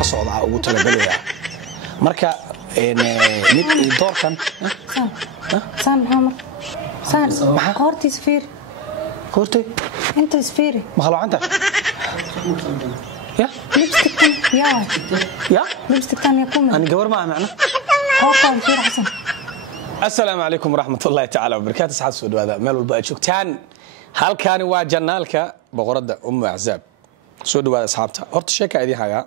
ka socda ugu talagalaya marka mid doorkan سان محمد سان قورتي سفير قورتي انت سفيري مخلوع انت يا لبستك كان يا لبستك كان يقوم انا قبر ما معنا قورتي سفير حسن السلام عليكم ورحمة الله تعالى وبركاته أصحاب سود هذا مال والبقى شوكتان هل كان واجنالك بغرد أحزاب سود هذا أصحابته هرت شيء كأدي حاجة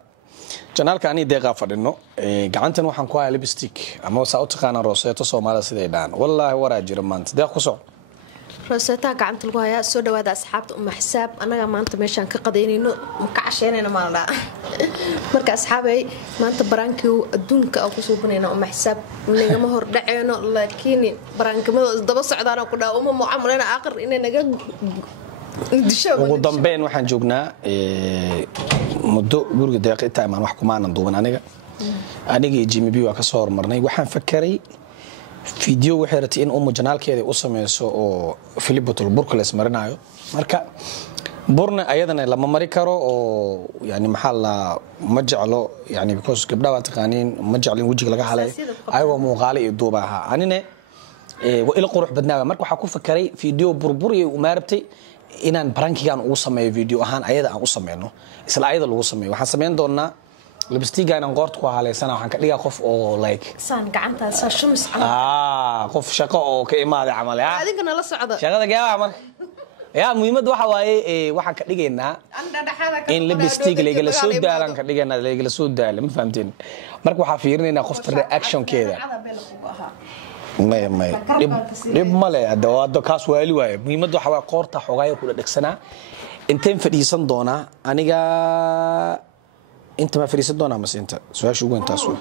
جنالك أني دقة فرنو قعنتن وحن كوا لبستيك أما وسأوت قانا روسية تصوم على سيدان والله وراجي رمانت ده قصو روسيتا قعنت القايا سود هذا أصحابته أحزاب أنا ما أنت ماشان كقدينينو مكعشين أنا ما لا marka asxaabay maanta baraankiu adduunka oo ku soo banayna oo maxsab nagama hor dhaceyno laakiin baraankamada daba socdaan ku dhaw uma mucamalena aakhir inay naga disho ugu dambeyn waxaan joognaa muddo guriga deeqita imaan wax kuma aanan duuban aniga Jimmy B waa ka soo hormarnay waxaan fakaray video waxay ratay in janaalkeeda u sameeyso oo Philibatul Burkles marinayo marka burna ayadana lama mari karo oo yani maxaa la ma jeclo yani because gabdhaha taqaaniin ma jeclin wajiga laga halay ayagoo muuqaal iyo duubaha anine waa ila qurux badnaa marka waxa ku fakaray video burbur iyo umaarabtay inaan barankigan ugu sameeyo video ahaan ayada aan u sameeyno isla ayada lagu sameeyo waxaan sameyn doonaa lipstick aan qoort ku haleysana waxaan ka dhigaa qof oo like saan gacanta sa shumis qof shaqo oo ka imaaday camal adinkana la socdo shaqada gaawa marka يا مهمة واحد واي واحد كديجنا إن لبستيك ليجل سود دالن كديجنا ليجل سود دال ما فهمتين مرك وحافيرني إن قفت الرياكشن كذا ما لب ماله هذا كاس ويلي واي مهمة واحد واي قارته حقايق كل دكسنا أنتين فريسان دونا أنا جا أنت ما فريسان دونا بس أنت سواء شو أنت سواء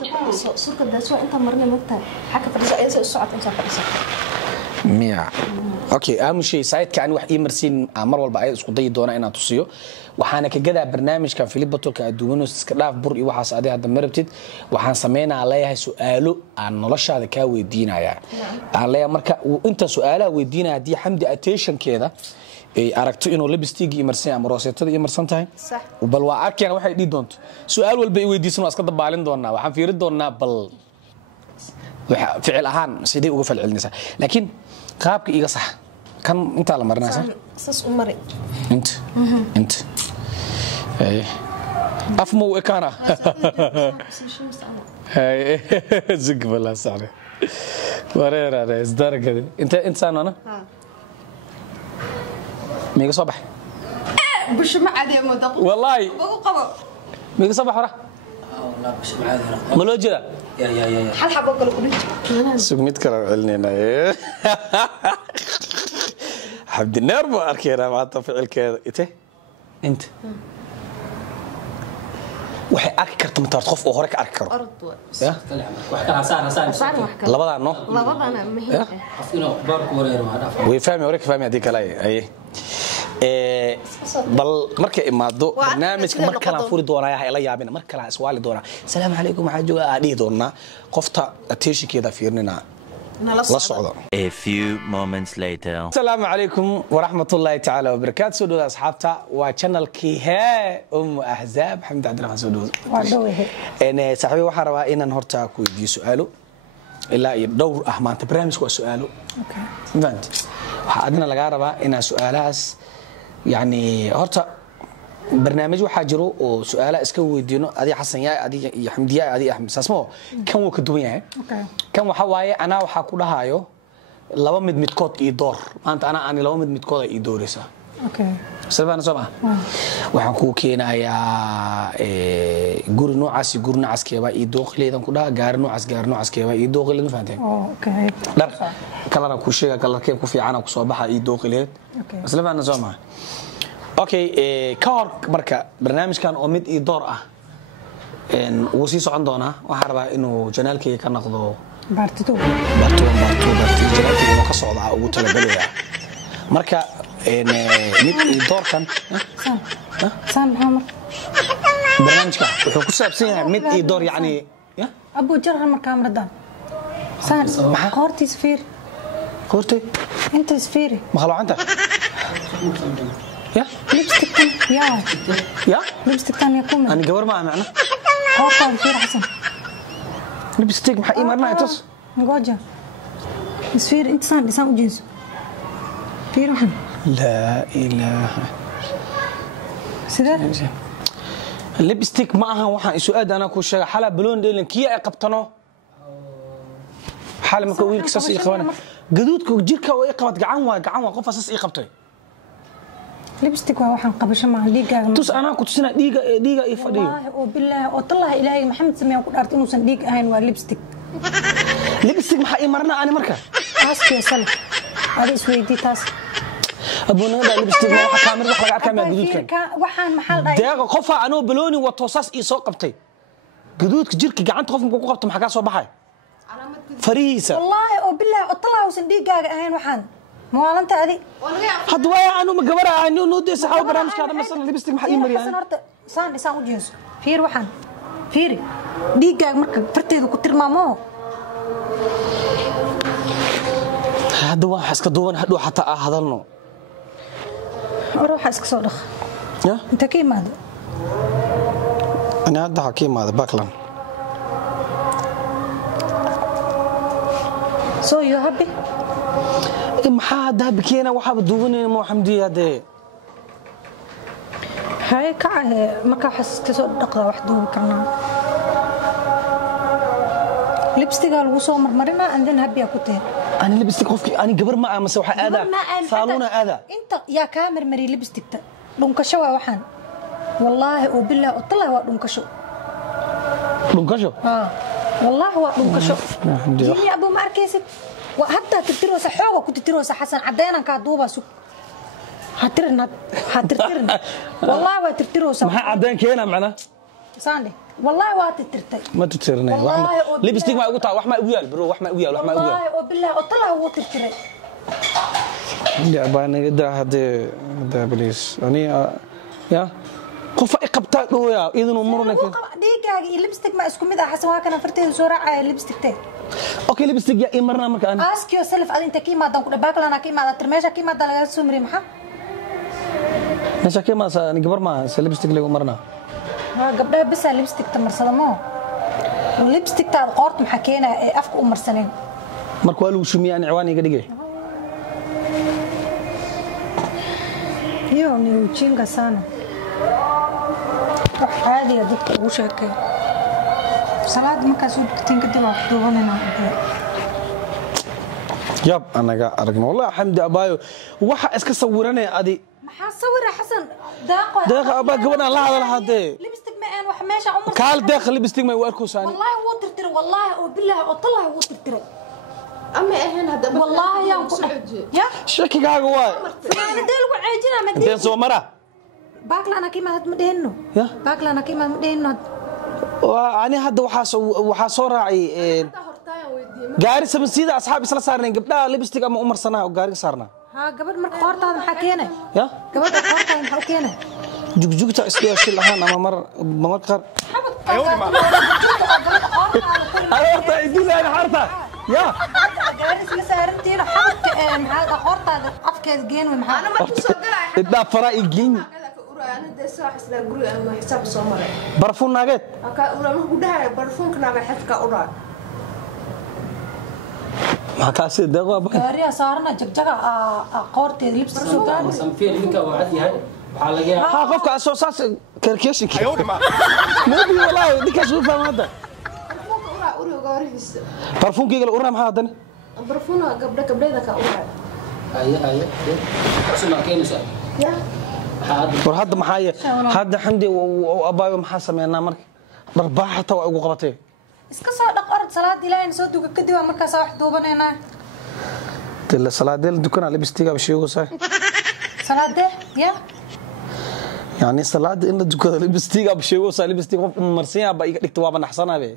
سوق الدسوة أنت مرني متى حكى فريسان أنت الساعة أنت فريسان مية اوكي اهم شيء سايد كان wax ii marsiin mar walba ay isku day doona inaan tusiyo waxaana ka gadaa barnaamijka Philibatul ka aduuno iska dhaaf bur iyo waxaas aad hadda marabtid waxaan sameynaa leeyahay su'aalo aan noloshaada ka weydiinaya aan leeyahay marka inta su'aalaha weydiinaya hadii xamdi attention-keeda ay aragto inuu lipstick iyo marsiin ama rooseetada iyo marsan tahay sax bal waa arkayna waxay dhii doonto su'aal walba ay weydiisan waa iska dabaalin doonaa waxaan fiirin doonaa bal فعل أهان سيدي وقف العلنسة لكن قابك إيجا صح كم أنت على مرنا صح؟ أساس أمري أنت أي أفمو إكانا هاي زق بالله سعري وريرا رئيس دارك أنت إنسان أنا؟ ميجا صباح بش ما عاد يمدق والله ميجا صباح ورا ملوجرة يا حل حبوك لكم سوق كلام علنينا حبد النار ما أركينا مع التفعيل كذا أنت وحي أكثر تمتار تخوف وهرك أكثر أرض يا وحكا عسان لبضع إنه لبضع أنا مهمة عفينه بارك وريرو ويفهمي وريك فهمي هذيك علي بل مركا إمادو برنامج مركا لافوري دونا يا إلا يابنا مركا لا سؤال دونا السلام عليكم حاجو عادي دونا قفتا أتيشي كذا فيرننا A few moments later. السلام عليكم ورحمة الله تعالى وبركاته سودو أصحابتا وشانل كيها أحزاب حمد عبد الرحمن سودو أنا صاحبي وحروا إن نهرتا كويدي سؤاله إلا يدور أحمان تبرامج وسؤاله فهمت عندنا لقاربة إن سؤالات يعني هرتا برنامج وحاجرو وسؤال اسكو ويدينو ادي حسن يا ادي حمدي يا ادي احمد اسمو كان وك دوين كان waxa waaye ana waxa ku dhahayo laba midkood ii door maanta ana laba midkood ii dooraysa sababana sabah waxaan ku keenayaa guri noocaas keeba ii dooqleedan ku dhaha gaar noocaas keeba ii dooqleedan fahanteen dar kala ku sheega kala keeb ku fiican ku soo baxa ii dooqleed sababana sabah اوكي كار marka barnaamijkan oo mid ii door ah uu sii socon doona waxa rabaa inuu janaalkayga ka noqdo baartito janaalkayga ka socda ugu talagalaya marka mid ii doorkan سان محمد barnaamijka wuxuu ku saabsan yahay mid ii door yani ابو جرها مركام ردان سان قورتي سفير قورتي انت سفيري مخلوع انت يا لبستك كان يا يا لبستك كان يقوم انا قبر ما معنا qoortaan fiir xasan لبستيك maxaa ii marnaa tus ngoja isfiir intaan dhisan u jeeso fiir waxan لا إله sidee لبستيك ma aha waxaan isu aad ana ku sheegay xala baloon dheelin kiya ay qabtano xala marka wiilka saas ii qaban gaduudka jirka oo ii qabad gacan waa qof saas ii qabtay lipstick waa waxaan qabasho ma dhiigaaga tus anaa ku tusina dhiiga ii fadhiyo wallaahi oo bilaahi oo tallahi ilaahay maxamed sameeyay ku dhaartay inuusan dhiig ahayn waa lipstick maxaa ii marnaa ani marka aaskii sal adi isweydii taas abunada lipstick ma waxa kaamir wax laga arkaa ma gaduudka waxaan maxaa dhahay deeqa qofa anoo balooni wato saas ii soo qabtay gaduudka jirka gacanta qofka ku qabto maxaa ka soo baxay fariisa wallaahi oo bilaahi oo tallahi uusan dhiigaaga ahayn waxaan maalanta adi hadda waa aanu ma gabara aanu noo deesay xaw barnaamijka dhammaysan lipstick maxaa ii mariyay horta saan u jeeso fiir waxaan fiiri dhiigaaga marka farteedu ku tilmaamo hadda waa iska duuban hadhow xataa hadalno ruuxa iska soo dhaq ya inta ka imaado ana hadda ka imaado Backland so you happy maxaa hadda bikeena waxa duubanay ma xamdiya hade hay ka marka waxaas ka soo dhaqda wax duuban karnaa lipstick lagu soo marmarina and then happy ku tahay ani lipstick qofki ani gabar ma amase waxa aada saaluna aada inta ya ka marmari lipstick ta dhunkasho waa waxaan wallahi oo billahi oo tallahi waa dhunkasho wallahi waa dhunkasho jini abu markaysid wa hatta tirtirosa xooga ku tirtirosa xasan cadeenan ka duuba sug hatirna wallahi waa tirtirosa maxaa cadeen keena macna saande wallahi waa tirtirtay ma tirtirnay lipstick ma ugu taa wax ma ugu yaal bro wax ma ugu yaal wallahi oo billahi oo tallahi wuu tirtiray ya baan ida hade please ani ya qof ay qabtaa dhooya idinuu marna dhiigaaga iyo lipstick ma isku mid ah xasan waa kana farteedu soo raacay lipstick te okay lipstick ya imarna marka aan ask yourself adinta kiimaadan ku Backland kiimaadan tirmeesha kiimaadan laga soo maray maxaa meesha kiimaasa ani gabar ma lipstick lagu marna ha gabdhaha bisa lipstick tamarsada ma lipstick ta qoort maxaa keenaa ee afka u marsaneen marka waa lagu shumiyay aan ciwaan iga dhigay iyo ni ujinga sana عادي يا دكتور وشك salaad markaas uu dugtiin ka dib wax duubanayna yab anaga aragno wallahi xamdi abaayo waxa iska sawiranay adi maxaa sawira xasan deeqa abaa gabadha la hadal hadee lipstick ma aan wax meesha umar kaal deeqa lipstick ma warku saani wallahi wuu tirtir wallahi oo billahi oo tallahi wuu tirtir ama ahan hada wallahi yaan ku ya shakigaaga waa ana deel ku ceejina ma deen soo mara Backland kiimaad ma dheeno ya Backland kiimaad ma dheeno ani hadda waxa soo raacay gaari sabsiida asxaab isla saarnay gabdhaha lipstick ama umarsanaa oo gaariga saarnaa ha gabadh marka qoortaada maxaa keenay ya gabadha qoortaada maxaa keenay jugjugta isku shil ahaan ama mar qar ayota idina harta ya gaari isla saarantiina xabadka maxaa qoortaada afkeeda geen way maxaa ana ma ku soo galay idda fara igin ana deeso xisla guri ama xisaab soo maray barfuun nageed aka urama ku dhahay barfuunka naga xadka u dhaay ma ka sii deeqo ba gaariya saarana jagjaga qoorteeda lipstick soo gaar samfiir ninka waa cad yahay waxa laga yaabaa ha qofka soo saas karkeshinka nabi wallahi dika soo faamada barfuunka u dhaay uriga horiisa barfuunkiga la urna maxaa hadan barfuuna gabdheeda ka u dhaay ay suma keenaysa ya war hadda maxaa hadda xamdi abaayo maxaa sameeynaa marka darbaaxta waa ugu qabatay iska soo dhaq orod salaad ilaahay soo duga kadib markaas wax duubanayna tilla salaadel dukana lipstick ab sheego say salaade ya yani salaad in la dukada lipstick ab sheego say lipstick qof marsan yahay ba iga dhigtay waa banaxsanaabe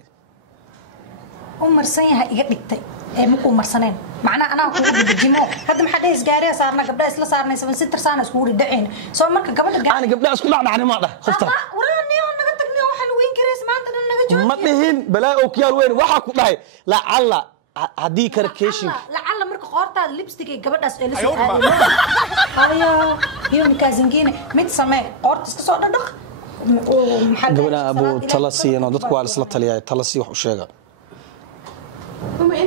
marsan yahay iga dhigtay ee ma ku marsaneen macna ana ku dejimo hadda maxaa dhees gaariya saarna gabdha isla saarnay 7 sitter saana isku dhaceen soo marka gabadha aan gabdha isku dhacnaa ma dhah qofta waraaniyo naga tagniyo waxa lagu ingiris maanta naga joogo ma dhihin balaa oo kiyaal weyn waxa ku dhahay la alla hadii karkeshin la alla marka qoortaada lipstick ee gabadhaas ee la soo aaday haya iyo nikaazingiina mid samee qoorta iska soo dhadhaq gabadha abu tala siiyeen dadku waa isla taliyay tala sii wax u sheega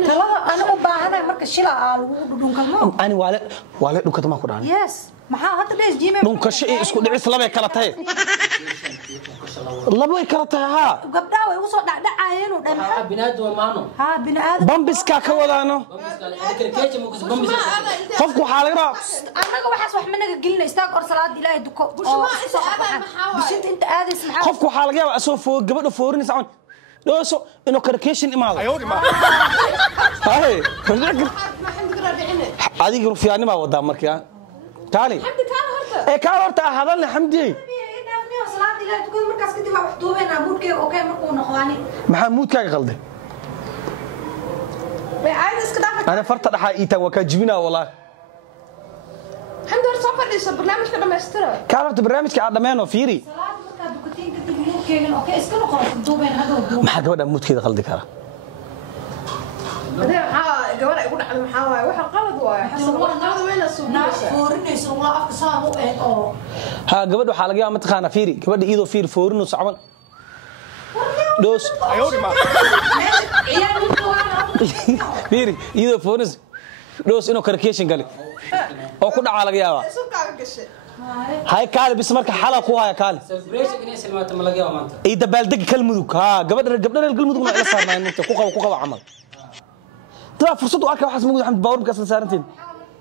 talada ana u baahanahay marka shila lagu dhunkalmo ani waale dhunkada ma ku dhaanay yes maxaa hadda dhees jiime dhunkasho isku dhicis labay kala tahay labay kala tahay ha gabdhaha way ugu soo dhacdhacayeen oo dhan binaad waa maano binaad bambiska ka wadaano qofku waxa laga rabaa anaga waxaas wax ma naga gelina istaag or salaad ilaahay duko bishinta inta aadays maxaa qofku waxa laga yaabaa asoo gabadha foorinaysa dooso inuu karkashin imaado hay adiga rufiyaanima wada markaa taali kaal horta hadalna xamdi salaad ilaahay duko markaas kadib wax duubeen amuudkee okay markuu noqdaani maxaa muudkaaga qalday أنا فرت رح يتم وكجبنا والله. الحمد لله صفر ليس برنامج كذا ما يسترى. كارت برنامج كعادة ما نوفيري. ما حد ولا موت كذا قلدك هذا. بعدين جوار يقول على المحاور واحد غلط واحد حسب واحد غلط وين السوق. فورني يسوي الله أقصاه أو. ها قبل حلقة ما تخانا فيري قبل إيده فير فورن وصعمل. دوس. فيري إيده فورنس. دوس إنه كركيشن قال. أو كنا على جيابه. هاي كال بس مرك حلا قوها يا كال. إذا بلدك كلمدك ها قبل الكلمدك ما إلا صار ما إنه كوكا عمل. ترى فرصته أكل واحد موجود حمد باور بكسر سارنتين.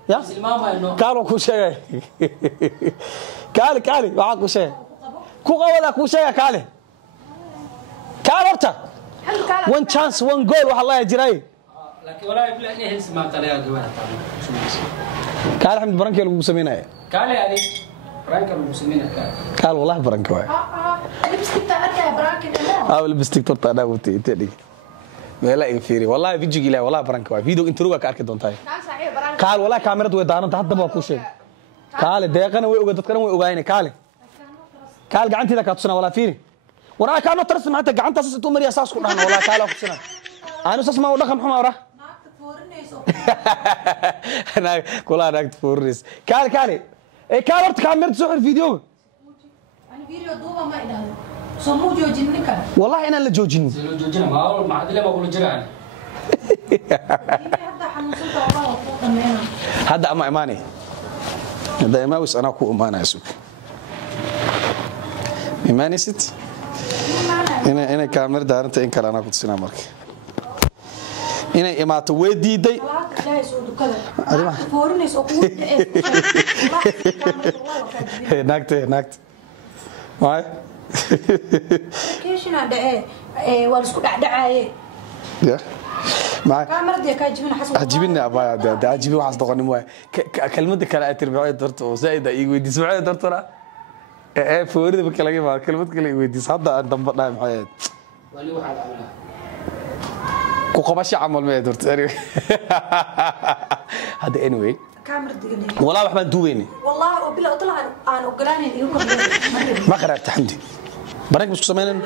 يا. كالو كوشة. كالي وعاك كوشة. كوكا ولا كوشة يا كالي. كالورتا. one chance one goal والله يا جراي. لكن ولا يبلغ إني هلس ما طلع جوانه. كال حمد برانك يلو مسمينه. كال يعني. برانك المسلمين قال والله برانك واي لبستك تاعك برانك لبستك تورتا انا وتي تدي ميلا يفيري والله فيديو لا والله برانك واي فيديو انتروغا كارك دونتاي قال والله كاميرا way daaranta hadda ba ku sheeg قال deeqana way oga dadkana way ogaayeen قال gacantiida ka tusana wala fiiri waraa kaano tarsan hada gacantaas intuu mariya saas ku dhahan wala kaala ku tusana aanu saas ma u dhaqan xuma wara انا كل انا فورنيس قال كارت كاميرا تصور فيديو انا فيديو دوبا ما إله سمو جوجينك والله انا اللي جوجين ما هو ما عاد له بقول جيران هذا اما ايماني هذا ما وس انا كو امانه اسوق ايماني ست انا كاميرا دارنت ان كلا انا كنت سنا marka inay imaato way diiday naagte waay keeshina dhacay waa isku dhacdhacay ya ma kaamirada ka jibina xasan ajibina abaya da ajibi waxas doqonim waay kelmada kale ay tirbiyo darto oo zaida ii weydiis waxay dartona foorida marka laga yaabo kelmad kale ii weydiis hadda aan damba dhaay maxay wali waxa la amala كوكباش عمل ما يدرت هذا anyway كاميرا دقني والله وحبان دوبيني والله وبلا طلع انا وقلاني يوكم ما قرأت حمدي برانك مسكو سمينن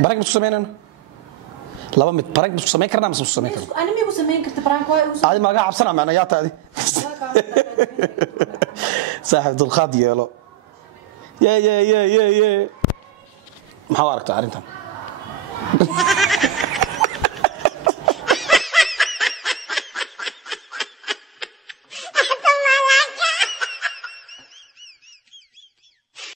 برانك مسكو سمينن لابا مت برانك مسكو سمين كرنا مسكو سمين كرنا انا مي مسمين كنت برانك واي هذه ما قاعد بسنة معنا ياتا هذه صاحب الخاض يالو يا محاورك تعرفين